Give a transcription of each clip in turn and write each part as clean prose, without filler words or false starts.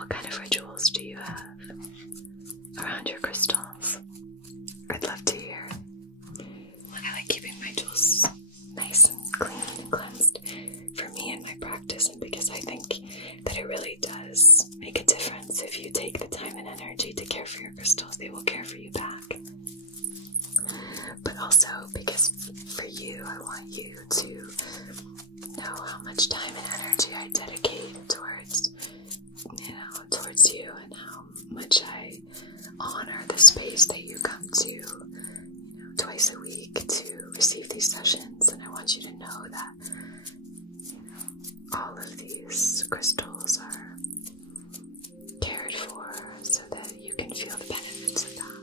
What kind of rituals do you have around your crystals? I'd love to hear. I like keeping my tools nice and clean and cleansed for me and my practice, and because I think that it really does make a difference. If you take the time and energy to care for your crystals, they will care for you back. But also because for you, I want you to know how much time and energy I dedicate towards you, and how much I honor the space that you come to, twice a week to receive these sessions. And I want you to know that all of these crystals are cared for so that you can feel the benefits of that.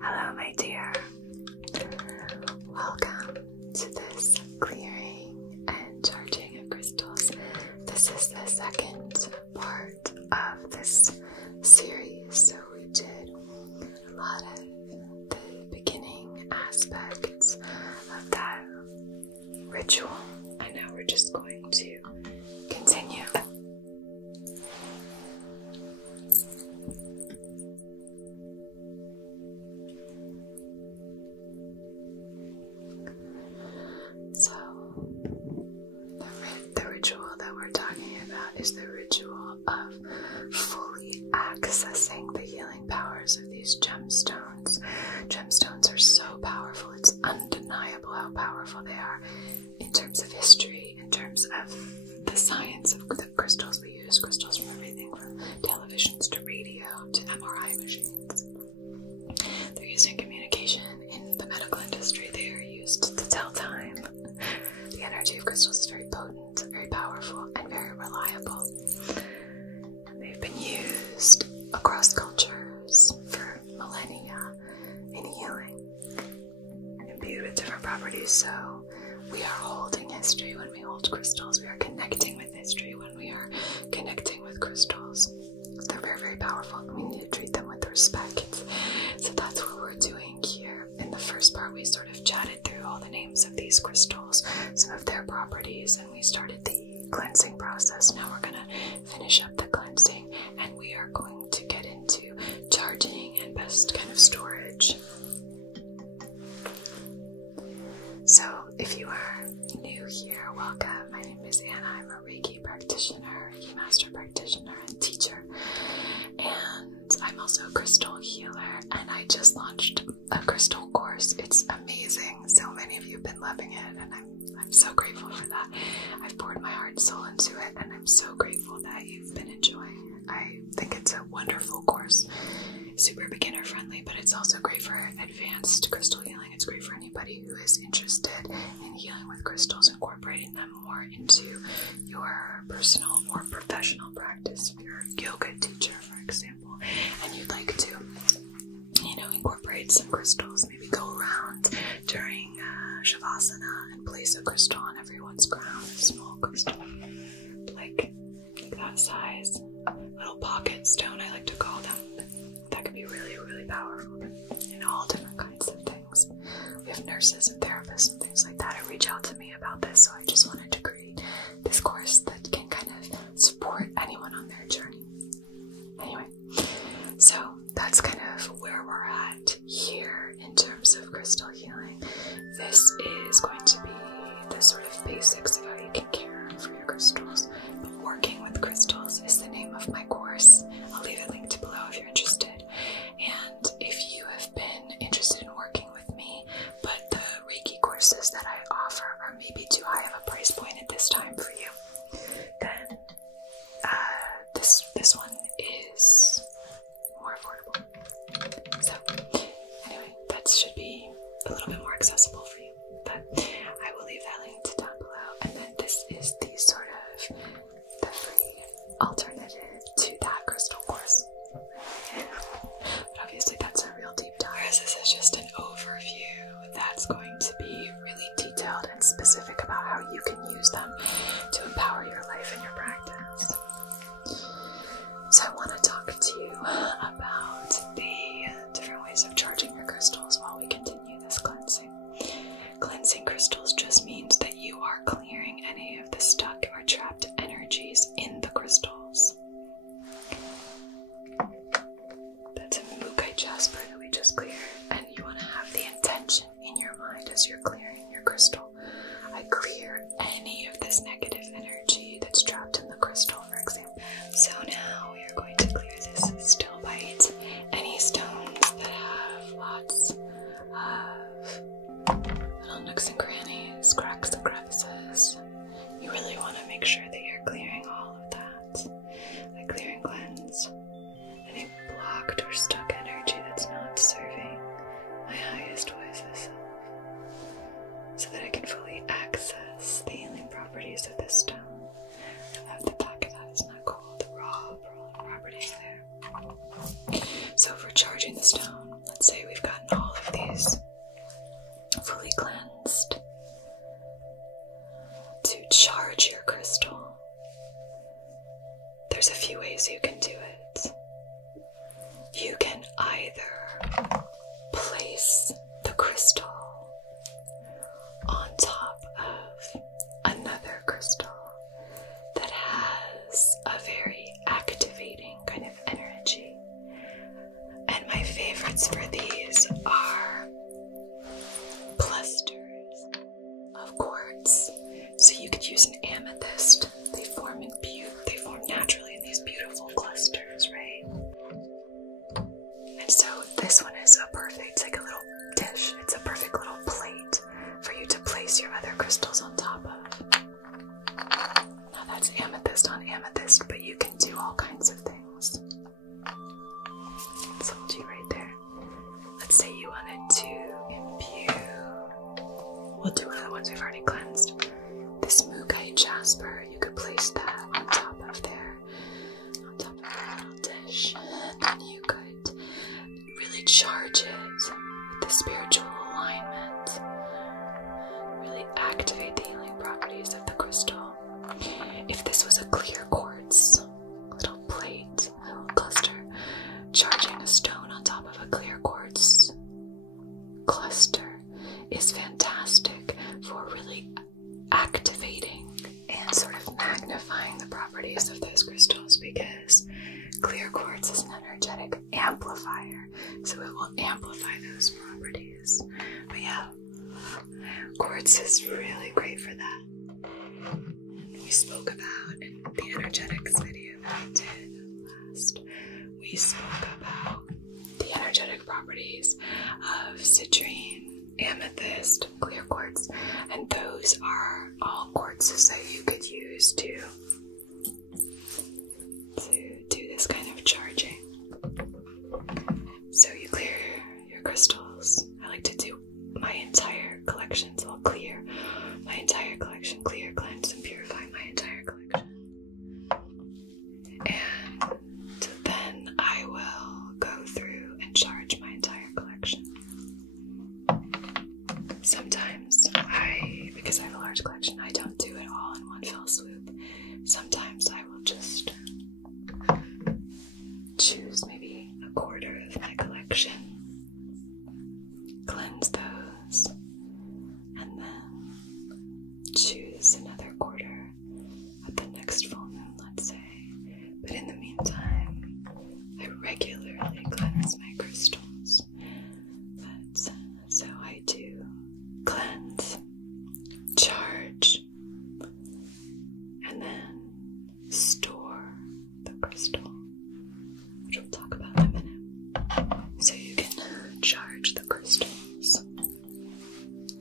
Hello, my dear. Welcome to this clearing and charging of crystals. This is the second part of this series. So we did a lot of the beginning aspects of that ritual, and now we're just going to continue. So, the ritual that we're talking about is the ritual of fully accessing the healing powers of these gemstones. Gemstones are so powerful, it's undeniable how powerful they are in terms of history, in terms of the science of the crystals we use, crystals from everything from televisions to radio to MRI machines. They're used in communication, in the medical industry, they are used to tell time. The energy of crystals is very potent, very powerful, and very reliable. And they've been used across cultures for millennia in healing, and imbued with different properties. So we are holding history when we hold crystals. We are connecting with history when we are connecting with crystals. They're very, very powerful, and we need to treat them with respect. So that's what we're doing here. In the first part, we sort of chatted through all the names of these crystals, some of their properties, and we started the cleansing process. Now we're going to finish up the cleansing, and we are going to get into charging and best kind of storage. So if you are new here, welcome. My name is Anna. I'm a Reiki practitioner, Reiki master practitioner, and teacher. And I'm also a crystal healer, and I just launched a crystal course. It's amazing. So many of you have been loving it, and I'm so grateful for that. I've poured my heart and soul into it, and I'm so grateful that you've been enjoying it. I think it's a wonderful course. Super beginner friendly, but it's also great for advanced crystal healing. It's great for anybody who is interested in healing with crystals, incorporating them more into your personal or professional practice. If you're a yoga teacher, for example, and you'd like to, incorporate some crystals, maybe go around during Shavasana and place a crystal on everyone's crown, a small crystal, like that size, little pocket stone, I like to call them. That can be really, really powerful in all different kinds of things. We have nurses and therapists and things like that who reach out to me about this, so I just wanted to create this course that can kind of support anyone on their journey. Anyway, so that's kind of where we're at here in terms of crystal healing. This is going to be the sort of basics of how you can care for your crystals. But working with crystals is the name of my course. I'll leave it linked below if you're interested. And if you have been interested in working with me, but the Reiki courses that I offer are maybe too high of a price point at this time for you, then this one is more affordable. So anyway, that should be a little bit more accessible for you. But I will leave that linked down below. And then this is the sort of the free alternative to that crystal course. But obviously that's a real deep dive. Whereas this is just an overview that's going to be really detailed and specific about how you can use them to empower your life and your practice. So I want to talk to you about the different ways of charging your crystals while we continue this cleansing. Cleansing crystals just means that you are clearing any of the stuck or trapped clear any of this negative energy that's trapped in the crystal, for example. So now we are going to clear this still bite. Any stones that have lots of little nooks and crannies, cracks and crevices, you really want to make sure that you're clearing all of that. Like clear and cleanse any blocked or stuck energy that's not serving my highest wisest self, so that I can fully access the healing properties of this stone. I love the back of that, isn't that cool? The raw properties there. So for charging the stone, let's say we've gotten all of these fully cleansed. To charge your crystal, there's a few ways you can do it. You can either place the crystal on top of another crystal that has a very activating kind of energy. And my favorites for these are clusters of quartz. So you could use an amethyst. They form naturally in these beautiful clusters, right? And so this one is a perfect, it's like a little dish. It's a perfect little plate for you to place your other crystals on top of. Now that's amethyst on amethyst, but you can do all kinds of things. Let's hold you right there. Let's say you wanted to imbue. We'll do one of the ones we've already cleansed. This Mookite jasper, you could place that on top of there, on top of a little dish, and then you could really charge it with the spiritual alignment, really activate the healing properties of the crystal. If this was a clear quartz, little plate, little cluster, charging a stone on top of a clear quartz cluster is fantastic for really activating and sort of magnifying the properties of those crystals, because clear quartz is an energetic amplifier, so it will amplify those properties. But yeah, quartz is really great for that. And we spoke about in the energetics video that I did last, we spoke about the energetic properties of citrine, amethyst, clear quartz, and those are all quartzes that you could use to do this kind of charging. So you clear your crystals. I like to do my entire collection, so I'll clear my entire collection, clear, cleanse, and purify my entire collection. And then I will go through and charge my entire collection. Sometimes because I have a large collection, I don't do it all in one fell swoop. Sometimes I will just choose maybe a quarter of my collection, cleanse those, and then choose another quarter at the next full moon, let's say. But in the meantime, I regularly cleanse my crystals. So I do cleanse, charge, and then store the crystal, which we'll talk about in a minute. So you can charge the crystals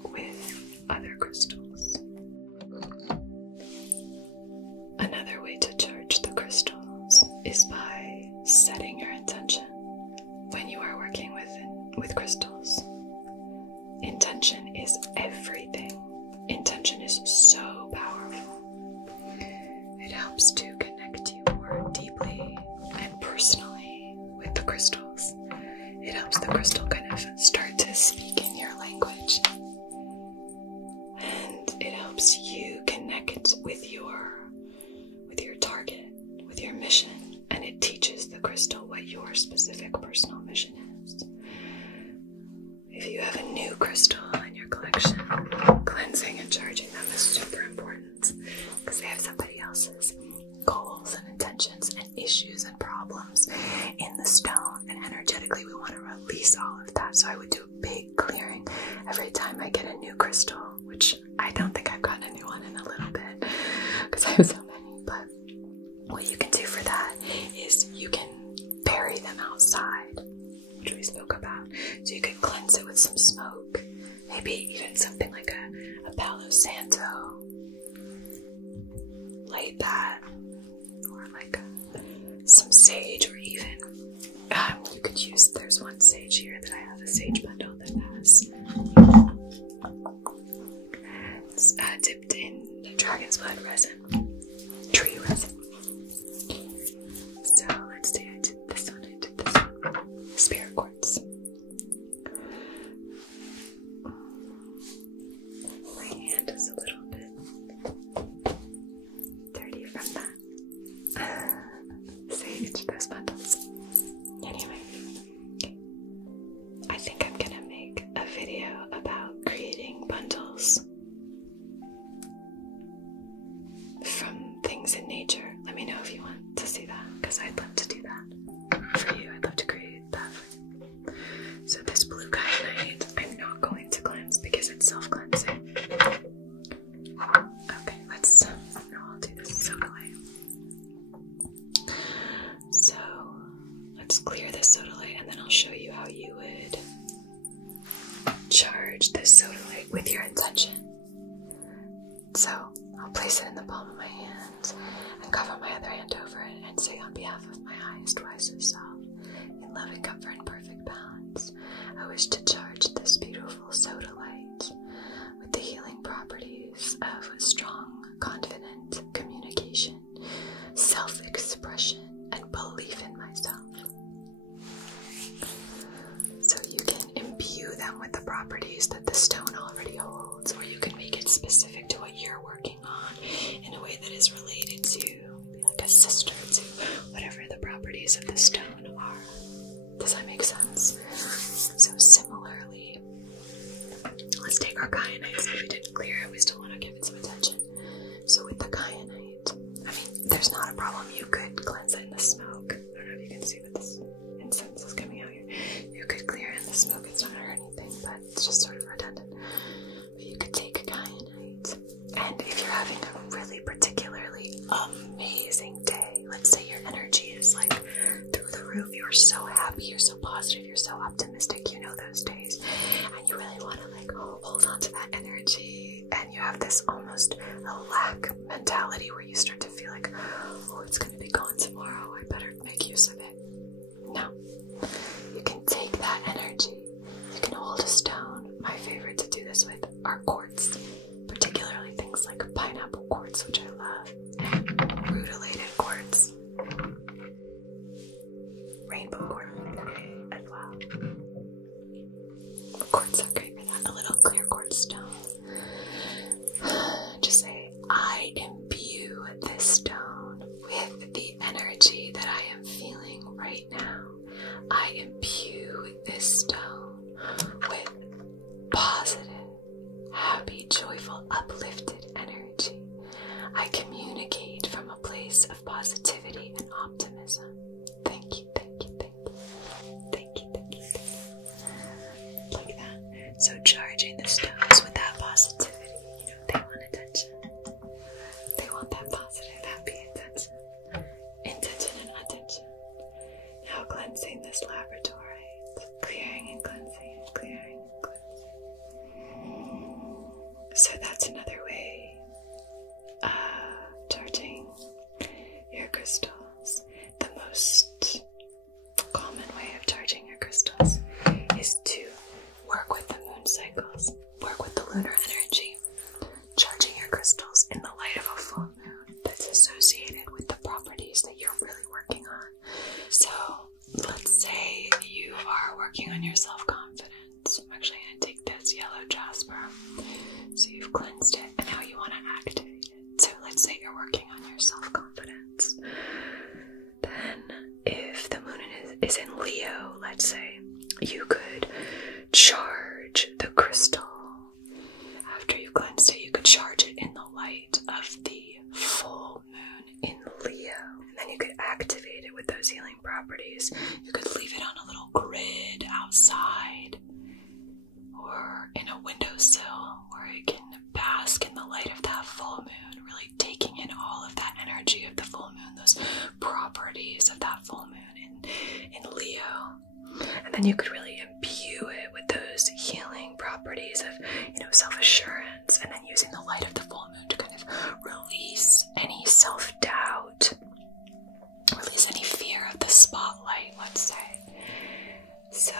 with other crystals. Another way to charge the crystals is by setting your intention when you are working with crystals. Intention is everything. Intention is so powerful. It helps to connect you more deeply and personally with the crystals. It helps the crystal kind of start to speak in your language. And it helps you connect with your target, with your mission, and it teaches the crystal what your specific personal mission is. If you have a new crystal in your collection, cleansing and charging them is super important, because they have somebody else's goals and intentions and issues and problems in the stone, and energetically we want to release all of that. So I would do a big clearing every time I get a new crystal, which I don't think I've gotten a have so many, but what you can do for that is you can bury them outside, which we spoke about. So you could cleanse it with some smoke, maybe even something like a Palo Santo, light that, or like some sage, or even you could use, there's one sage here that I have, a sage bundle that has, it's dipped in dragon's blood resin, tree resin. So let's see, I did this one, spirit quartz. My hand is a little bit dirty from that. Sage, those bundles. Anyway, I think I'm gonna make a video about creating bundles from things in nature. Let me know if you want to see that, because I'd love to do that for you. I'd love to create that for you. So this blue kyanite, I'm not going to cleanse because it's self-cleansing. Okay, I'll do this soda light. So let's clear this soda light, and then I'll show you how you would charge this soda light with your intention. So I'll place it in the palm of my hand and cover my other hand over it and say, on behalf of my highest, wisest self, in loving comfort and perfect balance, I wish to charge this beautiful soda light with the healing properties of strong, confident communication, self-expression, and belief in myself. So you can imbue them with the properties that the stone already holds, or you can make it specific to what you're working on in a way that is related to, maybe like a sister to whatever the properties of the stone are. Does that make sense? So similarly, let's take our kyanite. So if we didn't clear it, we still want to give it some attention. So with the kyanite, I mean, there's not a problem. You could cleanse it in the smoke. I don't know if you can see what this incense is coming out here. You could clear it in the smoke. It's not going to hurt anything, but it's just sort of redundant. But you could take a kyanite, and if you're having a really particularly amazing day, let's say your energy is like through the roof, you're so happy, you're so positive, you're so optimistic, you know those days, and you really want to like hold on to that energy, and you have this almost a lack mentality where you start to feel like, oh, it's going to be gone tomorrow, I better make use of it. No, you can take that energy, you can hold a stone. My favorite to do this with are quartz, particularly things like pineapple quartz, which I love, rutilated quartz, rainbow quartz as well. Quartz are great for that. A little clear quartz stone. Just say, I imbue this stone with the energy that I am feeling right now. I imbue this stone with positive, happy, joyful, uplifted energy. I communicate from a place of positivity and optimism. Thank you, thank you, thank you. Thank you, thank you. Like that. So charging the stones with that positivity, you know, they want attention. They want that positive, happy attention. Intention and attention. Now cleansing this laboratory. Clearing and cleansing and clearing and cleansing. So that's another way of charging your crystals. The most common way of charging your crystals is to work with the moon cycles, work with the lunar energy, charging your crystals in the light of a full moon that's associated with the properties that you're really working on. So let's say you are working on your self-confidence. I'm actually going to take this yellow jasper. So you've cleansed it, and now you want to activate it. So let's say you're working on your self-confidence. Then if the moon is in Leo, let's say, you could charge the crystal. After you cleansed it, you could charge it in the light of the full moon in Leo. And then you could activate it with those healing properties. You could leave it on a little grid outside or in a windowsill where it can bask in the light of that full moon, really taking in all of energy of the full moon, those properties of that full moon in Leo. And then you could really imbue it with those healing properties of, self-assurance, and then using the light of the full moon to kind of release any self-doubt, release any fear of the spotlight, let's say. So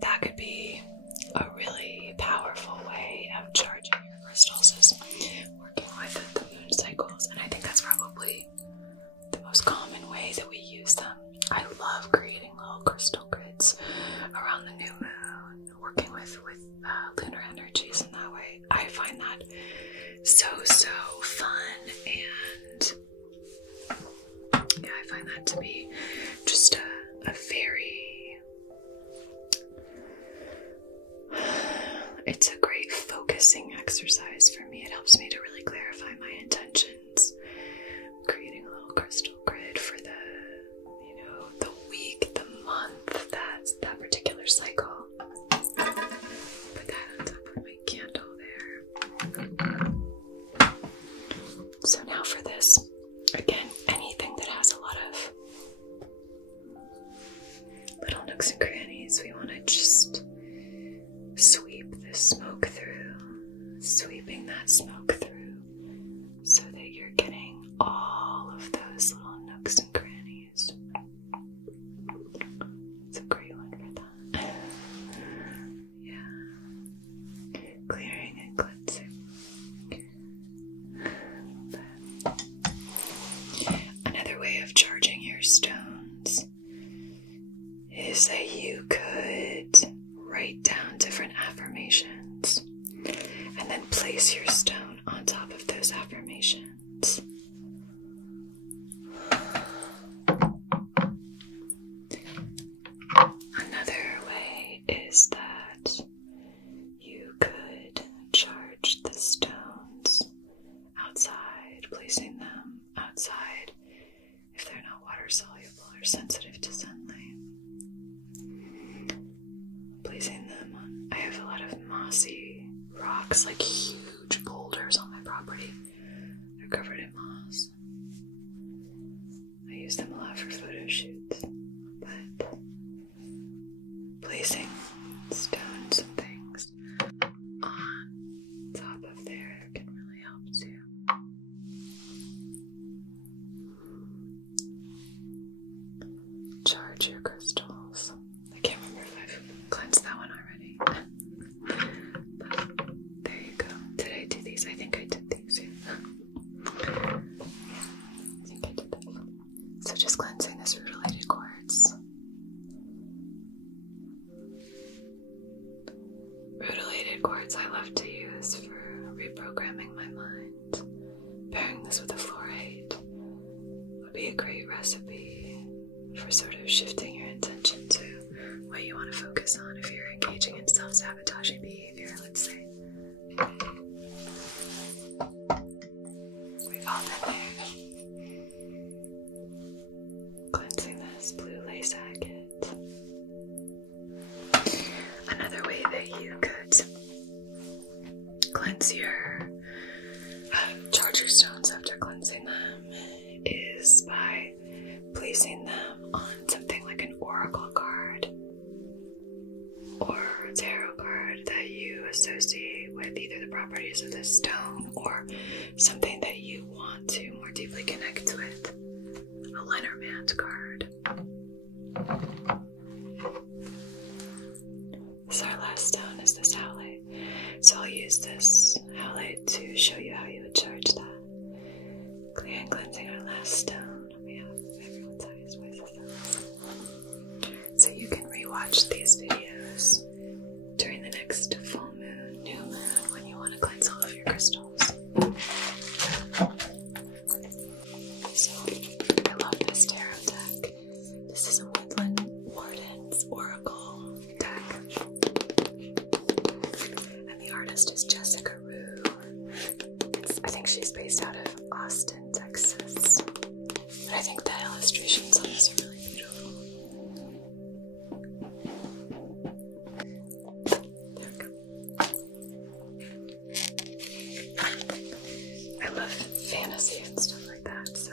that could be a really powerful way of charging your crystals, is working with the moon cycles. And I think that's probably the most common way that we use them. I love creating little crystal grids around the new moon, working with lunar energies in that way. I find that so fun, and yeah, I find that to be just a very, it's a great focusing exercise for me. It helps me to really clarify my intentions. Creating a little crystal grid for the week, the month, that's that particular cycle. Put that on top of my candle there. So now for this, again, anything that has a lot of little nooks and crannies, we want to just sweep the smoke through, sweeping that smoke through, so that you're getting all of those little nooks and crannies. It's a great one for that. Yeah. Clearing and cleansing. Another way of charging your stones is that you could write down different affirmations and then place your stone on top of those affirmations. Another way is that you could charge the stones outside, placing them outside if they're not water soluble or sensitive to sunlight. Placing them on, I have a lot of mossy rocks, like huge boulders on my property. They're covered in moss. I use them a lot for photo shoots, but placing stones and things on top of there can really help too. Charge your crystals. I can't remember if I've cleansed that one already. But there you go. Did I do these? I think I did these. Yeah, I think I did that. So just cleansing this root-related quartz. Root-related quartz I love to use for reprogramming my mind. Pairing this with a fluorite would be a great recipe for sort of shifting your intention to what you want to focus on if you're engaging in self-sabotaging behavior, let's say. We've all been there. Cleansing this blue lace agate. Another way that you could cleanse your charge your stones after cleansing them is by placing them on something like an oracle card or a tarot card that you associate with either the properties of the stone or something that you want to more deeply connect with. A Lenormand card. So our last stone is this howlite. So I'll use this howlite to show you how you would charge that. Clear and cleansing our last stone. We have everyone's highest voices. So you can rewatch these videos during the next full moon, new moon, when you want to cleanse all of your crystals. So I love this tarot deck. This is a Woodland Warden's Oracle deck. And the artist is Jessica Rue. I think she's based out of Austin, Texas. But I think the illustrations on this are really beautiful. There we go. I love fantasy and stuff like that, so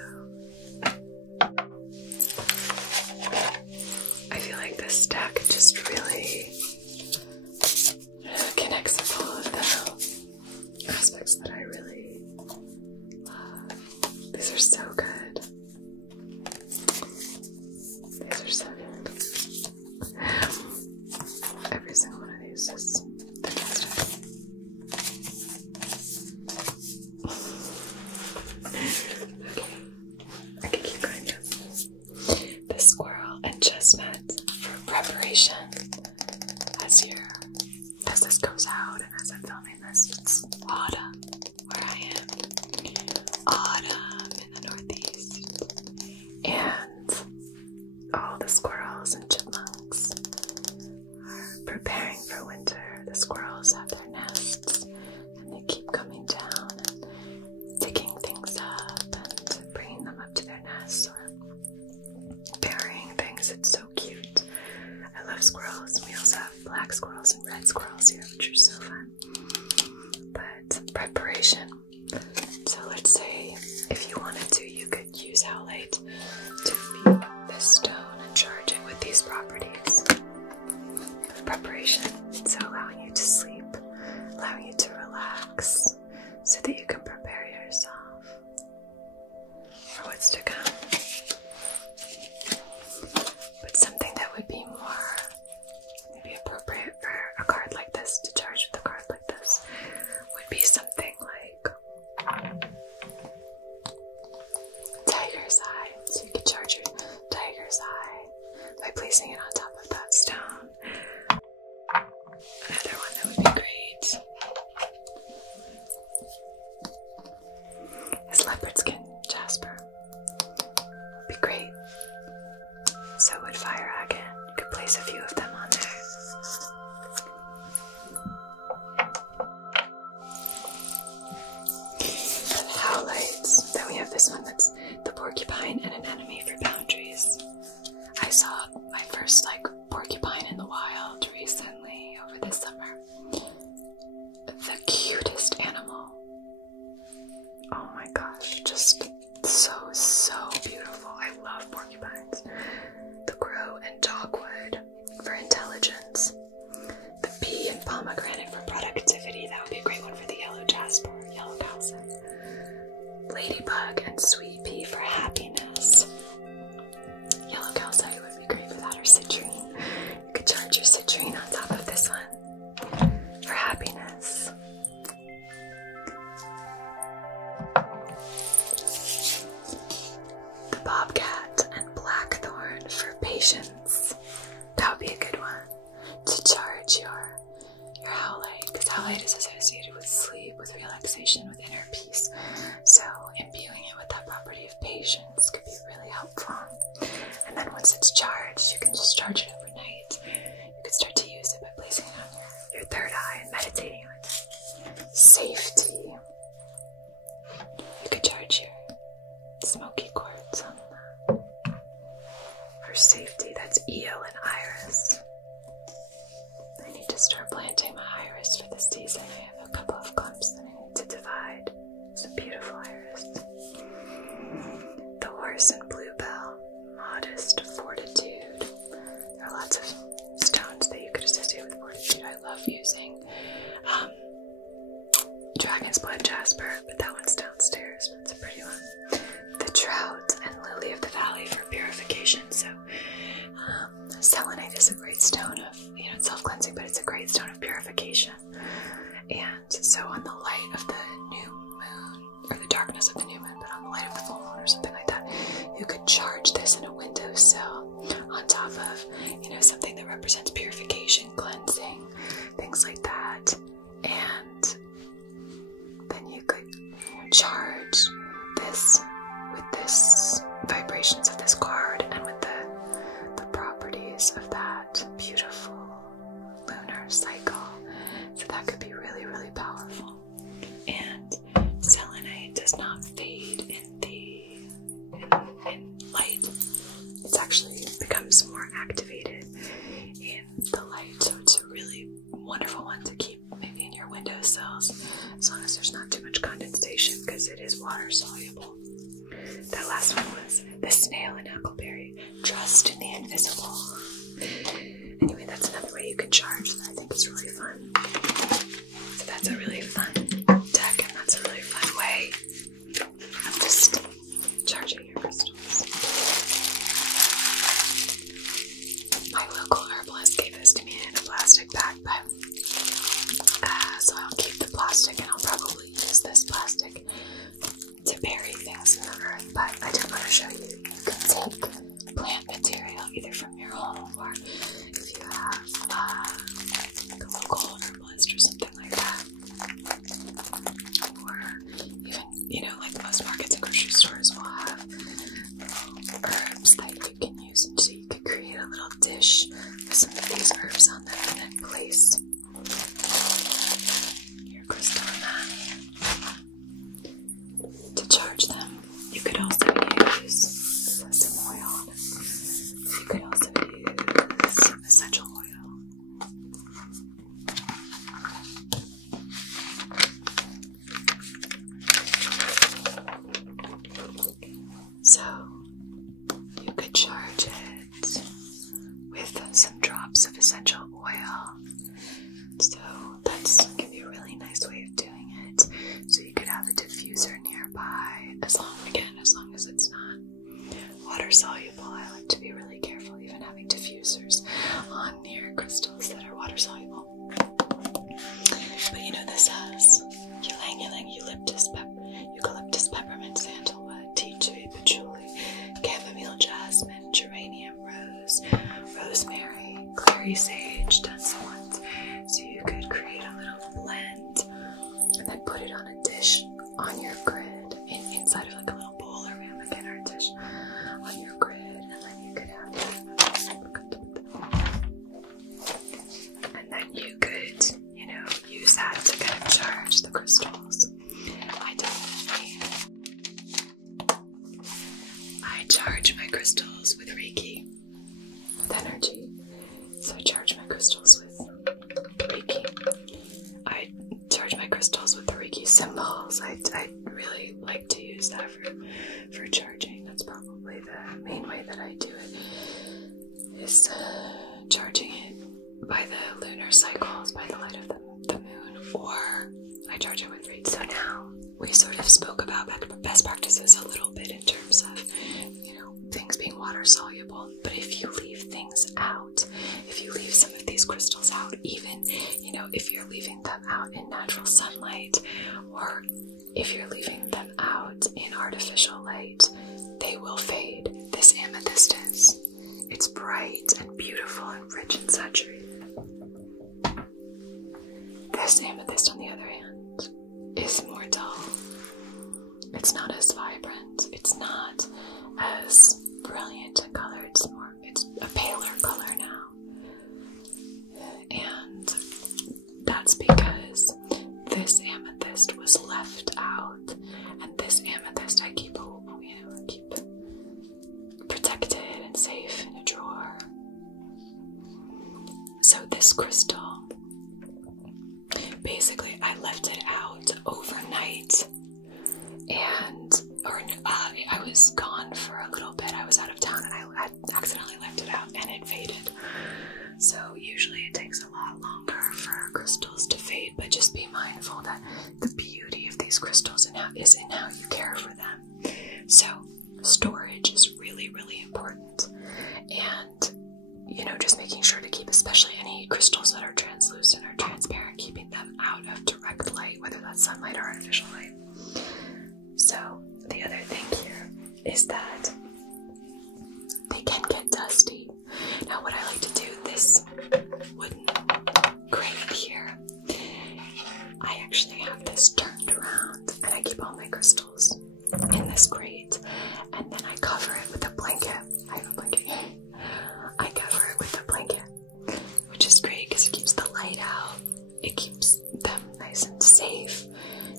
cards to come. But something that would be more maybe appropriate for a card like this, to charge with a card like this, would be something like Tiger's Eye. So you could charge your Tiger's Eye by placing it on top of that stone. Another one that would be great is leopard skin jasper. Would be great. So would fire agate. You could place a few of them on there. And howlites. Then we have this one that's the porcupine and an enemy for boundaries. I saw my first porcupine in the wild recently over this summer. The cutest animal. Oh my gosh, just so beautiful. I love porcupines. The crow and dogwood for intelligence. The bee and pomegranate for productivity. That would be a great one for the yellow jasper, yellow calcite. Ladybug and sweet pea for happiness. Yellow calcite would be great for that, or citrine. You could charge your citrine on top of this one for happiness. The bobcat and blackthorn for patience. That would be a good one to charge your howlite, because howlite is associated with sleep, with relaxation, with inner peace. So imbuing it with that property of patience could be really helpful. And then once it's charged, you can just charge it overnight. You could start to use it by placing it on your third eye and meditating with it. Safety. You could charge your smoky quartz on that. For safety, that's Eo and Iris. I need to start planting my iris for this season. I have a couple of clumps that I need to divide. It's a beautiful iris. The horse and bluebell, modest fortitude. There are lots of stones that you could associate with fortitude. I love using dragon's blood jasper, but that one's downstairs, but it's a pretty one. The trout and lily of the valley for purification. So selenite is a great stone of, it's self-cleansing, but it's a great stone of purification. And so on the light of the new moon, or the darkness of the new moon, but on the light of the full moon or something like that, you could charge this in a windowsill on top of, something that represents purification, cleansing, things like that. And then you could charge this with this vibrations of this card and with the properties of that beautiful lunar cycle. So that could be really, really powerful. And selenite does not fade in light. It actually becomes more activated in the light. So it's a really wonderful one to keep maybe in your windowsills, as long as there's not too much condensation, because it is water soluble. That last one was the snail and huckleberry. Trust in the invisible. Anyway, that's another way you can charge that I think is really fun. So that's a really fun deck, and that's a really fun way of just charging your crystals. My local herbalist gave this to me in a plastic bag, but so I'll keep the plastic, and I'll probably use this plastic to bury things in the earth. But I did want to show you, you can take plant material either from your home, or if you have like a local herbalist or something like that, or even, like most markets and grocery stores will have herbs that you can use, and so you could create a little dish with some of these herbs on them and then place your crystal in that. To charge them, you could also use some oil on it. You could also use essential oil. So you could charge it with some drops of essential oil. So that's can be a really nice way of doing it. So you could have a diffuser nearby, as long as it's not water soluble. I like to be really careful even having diffusers on near crystals that are water soluble. But you know, this has ylang ylang, eucalyptus, peppermint, sandalwood, tea tree, patchouli, chamomile, jasmine, geranium, rose, rosemary, clary sage, and so on. So you could create a little blend and then put it on a dish on your grid, inside of like a little bowl or ramekin or dish on your grid, and then you could have and then you could, you know, use that to kind of charge the crystals. I charge my crystals with Reiki, with energy. So I charge my crystals with Reiki. I charge my crystals with the Reiki symbols. I really like to use that for charging. That's probably the main way that I do it, is charging it by the lunar cycles, by the light of the moon, or I charge it with Reiki. So now we sort of spoke about best practices a little bit in terms of, you know, things being water soluble. But if you leave things out, if you leave some of these crystals out, even, you know, if you're leaving them out in natural sunlight, or if you're leaving them out in artificial light, they will fade. This amethyst is. It's bright and beautiful and rich and saturated. This amethyst, on the other hand, is more dull. It's not as vibrant. It's not as brilliant in color. It's a paler color now. And that's because this amethyst was left out. And this amethyst I keep protected and safe in a drawer. So this crystal, basically I left it out overnight, and I was gone for a little bit. I was out of town and I accidentally left it out and it faded. So usually it takes a lot longer for crystals to fade, but just be mindful that the beauty of these crystals is in how you care for them. So storage is really, really important. And, you know, just making sure to keep, especially any crystals that are translucent or transparent, keeping them out of direct light, whether that's sunlight or artificial light. So the other thing here is that they can get dusty. Now what I like to do, this wooden crate here, I actually have this turned around and I keep all my crystals in this crate, and then I cover it with a blanket. I have a blanket here. I cover it with a blanket, which is great because it keeps the light out. It keeps them nice and safe.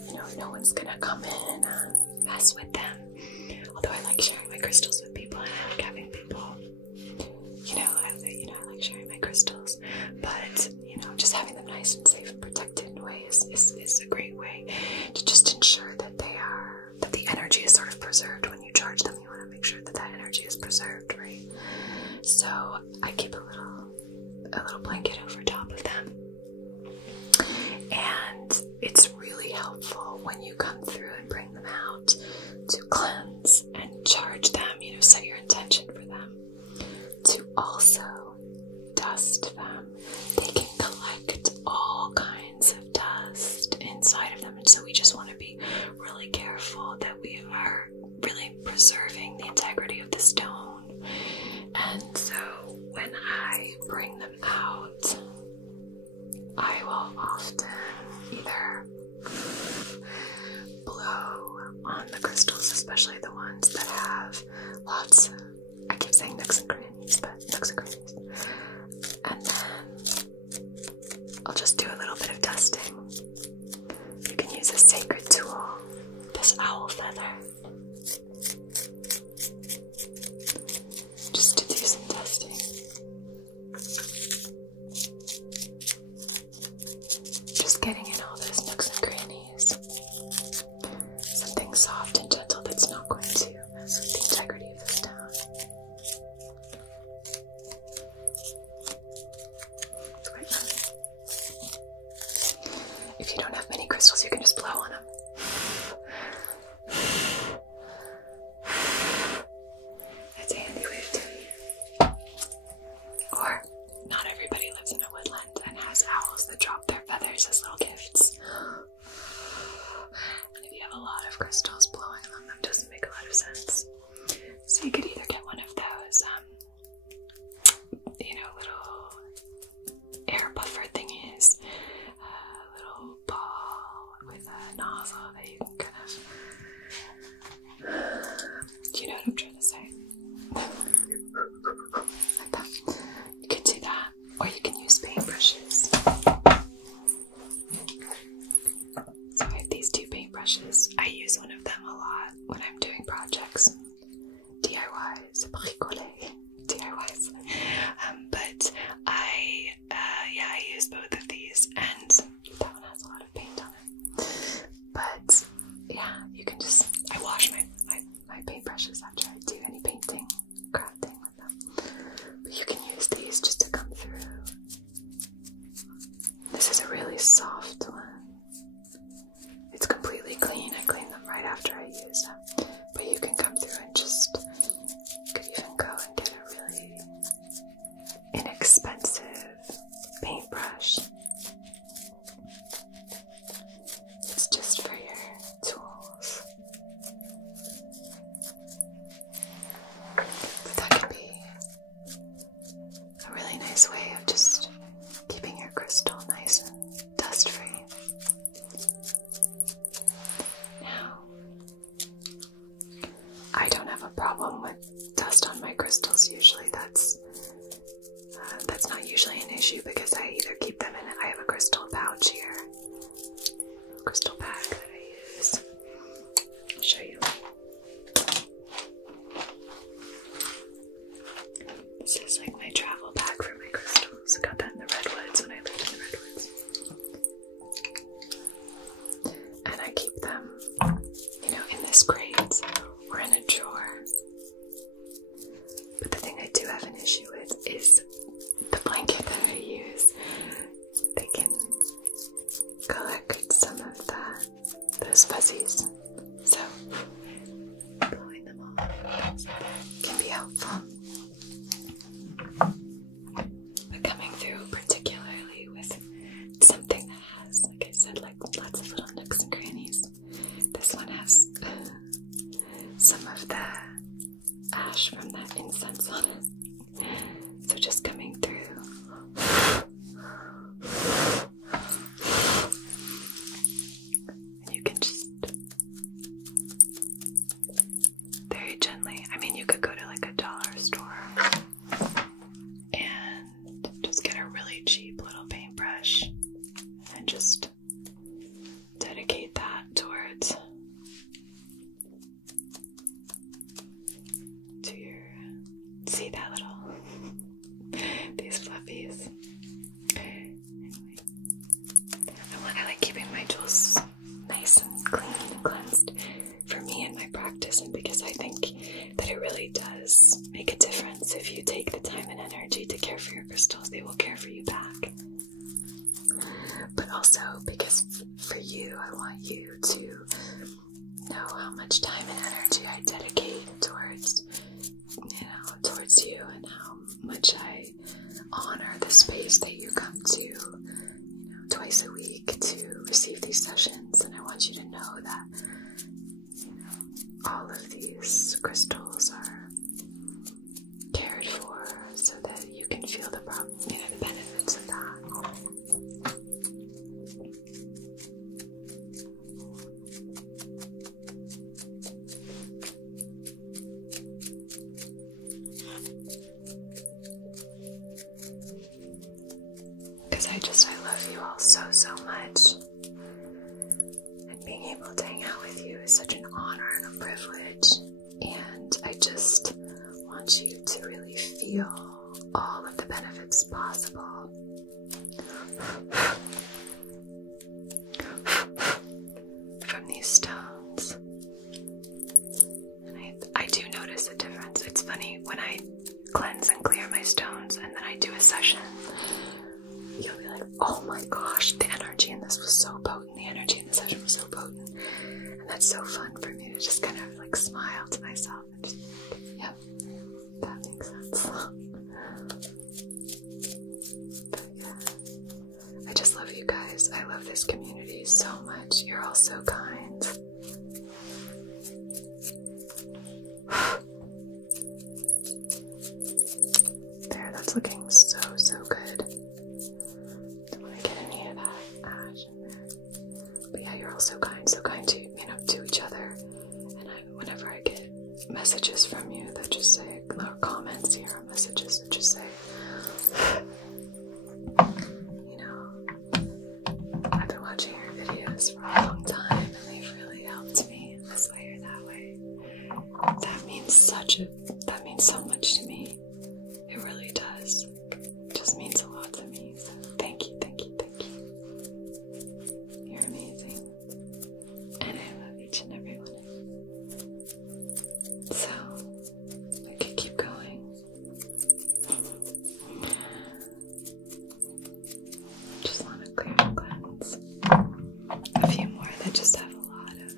You know, no one's gonna come in and mess with them. Although I like sharing my crystals with people, and I like having people, I like sharing my crystals. But, you know, just having them nice and safe and protected in a way is a great way to just ensure that that the energy is sort of preserved when you charge them. You want to make sure that that energy is preserved, right? So I keep a little blanket over top of them. And it's really helpful when you come through and bring them out to cleanse and charge them, you know, set your intention for them, to also dust them. They can collect all kinds of dust inside of them, and so we just want to be really careful that we are really preserving the integrity of the stone. And so when I bring them out, I will often either blow on the crystals, especially the ones that have lots of, I keep saying nooks and crannies, but nooks and crannies. And then I'll just do a little bit of dusting. You can use a sacred tool, this owl feather, just to do some dusting. Just getting in all those nooks and crannies. Something soft and gentle that's not going to mess with the integrity of the stone. projects, DIYs, bricolé, DIYs. But I use both of these, and that one has a lot of paint on it. But yeah, you can just, I wash my paintbrushes after I do any painting, crafting with them. But you can use these just to come through. This is a really soft one. It's completely clean. I clean them right after I use them. But you can come through and just, you could even go and get a really inexpensive paintbrush. It's just for your tools. But that could be a really nice way of just keeping your crystal nice and dust-free. Now, I don't have a problem with dust on my crystals usually. That's not usually an issue because I either keep them in, I have a crystal pouch here, crystal bag that I use. I'll show you. This is like my travel bag for my crystals. I got that in the Redwoods when I lived in the Redwoods. And I keep them, in this crate or in a drawer. But the thing I do have an issue with is the blanket that I use. They can collect some of those fuzzies. So blowing them off can be helpful. But coming through particularly with something that has, like I said, like lots of little nooks and crannies. This one has some of the ash from that incense on it. So just coming through. And you can just very gently, you could go to like a dollar store and just get a really cheap little paintbrush and just dedicate that towards see that little these fluffies. Anyway, I like keeping my tools nice and clean and cleansed for me and my practice, and because I think that it really does make a difference if you take the time and energy to care for your crystals. They will care for you back. But also because for you, I want you to know how much time and energy I dedicate towards you, and how much I honor the space that you come to, twice a week to receive these sessions. And I want you to know that, all of these crystals are cared for so that you can feel the benefits of that. I love you all so much, and being able to hang out with you is such an honor and a privilege, and I just want you to really feel all of the benefits possible from these stones. And I do notice a difference. It's funny, when I cleanse and clear my stones and then I do a session, you'll be like, oh my gosh, the energy in this was so potent. The energy in the session was so potent. And that's so fun for me to just kind of like smile to myself and just, yep, that makes sense. But yeah, I just love you guys. I love this community so much. You're all so kind. There, that's looking so good. So kind to to each other. And whenever I get messages from you that just say, or comments here, or messages that just say, I've been watching your videos for a long time and they've really helped me in this way or that way. That means so much to me. It really does. It just means a lot to me. So thank you, thank you, thank you. You're amazing. And I love each and every one of you. So, we could keep going. Just want to clear and cleanse a few more that just have a lot of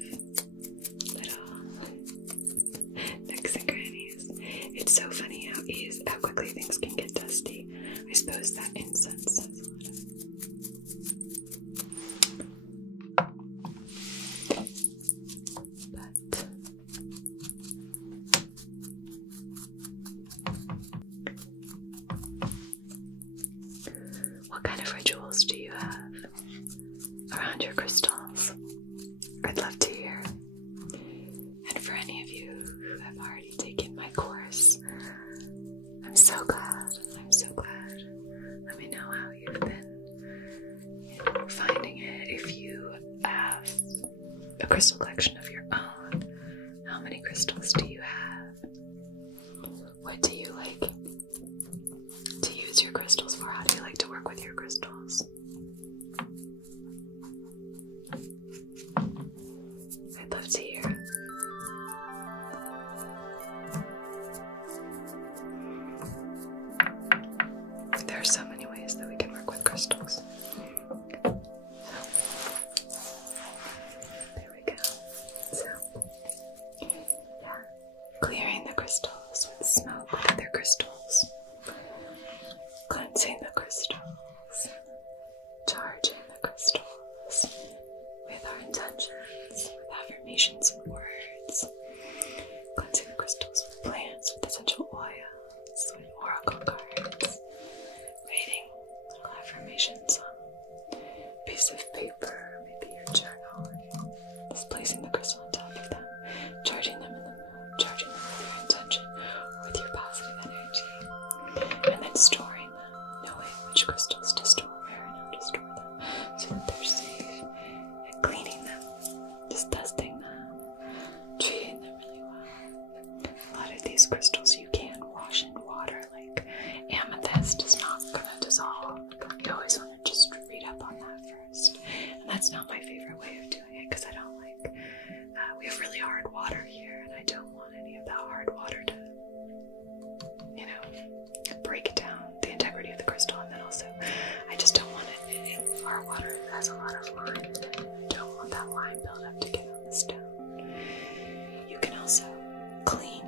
little nooks and crannies. It's so funny how quickly things can get dusty. I suppose that incense does a lot of it. What kind of rituals do you have around your crystals? I'd love to hear. And for any of you who have already taken my course, I'm so glad. I'm so glad. Let me know how you've been finding it. If you have a crystal collection of your own, how many crystals do you have? What do you like to use your crystals for? How do you like to work with your crystals? I'd love to hear. There are so many ways that we can work with crystals. There we go. So, yeah, clearing the crystals with smoke, with other crystals, cleansing the crystals, charging the crystals with our intentions, with affirmations and words, cleansing the crystals with plants, with essential oils, with oracle cards, writing little affirmations on a piece of paper, maybe your journal, just placing the crystal on top of them, charging them in the moon, charging them with your intention or with your positive energy, and then storing them, knowing which crystals to store where and how to store them so that they're safe, and cleaning them, just dusting them, treating them really well. A lot of these crystals you can wash in water, like amethyst is not going to dissolve. You always want to just read up on that first. And that's not my favorite way of doing it because I don't like, we have really hard water here and I don't want any of that hard water to, break down the integrity of the crystal. And then also, I just don't want it, our water has a lot of lime in it. I don't want that lime buildup to get on the stone. You can also clean